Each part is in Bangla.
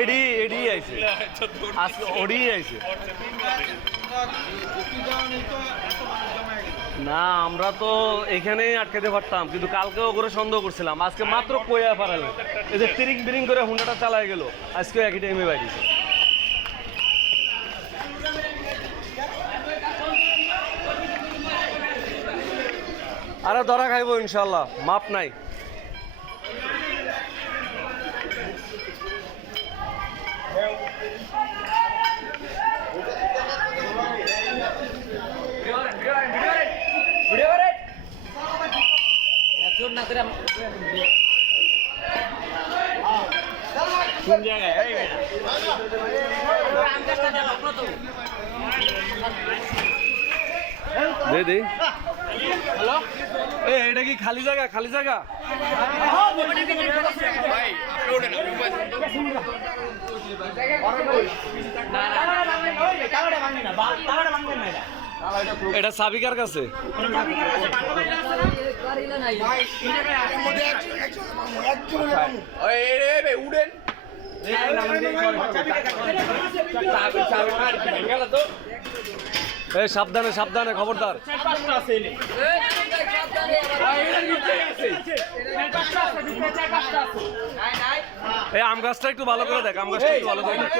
এডি এডি আইছে আজকে ওডি আইছে না আমরা তো এখানেই আটকাতে পারতাম কিন্তু কালকেও করে সন্দেহ করছিলাম আজকে মাত্র কইয়া পারালে এই যে তিরিং বিরিং করে হুন্ডাটা চালায় গেল আজকেও একই টাইমে বাইরেছে আরে ধরা খাইবো ইনশাল্লাহ মাপ নাই কোন জায়গায় দে দে হ্যালো এটা কি খালি জায়গা খালি জায়গা এটা সাবিকার কাছে উড়েন সাবধানে সাবধানে খবরদার এই আম গাছটা একটু ভালো করে দেখ আম গাছটা একটু ভালো করে দেখ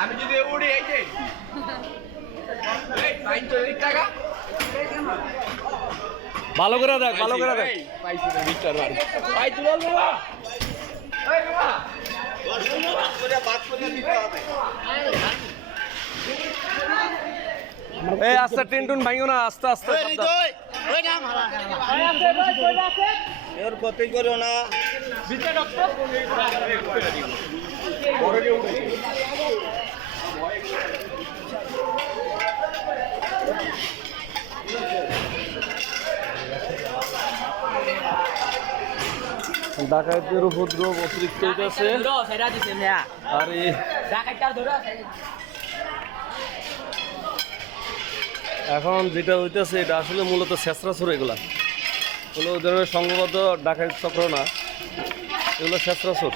আমি যদি উড়ি এই যে ভালো করে দেখ ভালো করে দেখ এই আস্তে টিনটুন ভাঙিও না আস্তে আস্তে এর ক্ষতি করো না ডাকাতের উপদ্রব অতিরিক্ত হইতেছে আর এখন যেটা হইতেছে এটা আসলে মূলত ছেঁচড়া চোর এগুলা কোনো ধরনের সংঘবদ্ধ ডাকাত চক্র না এগুলো ছেঁচড়া চোর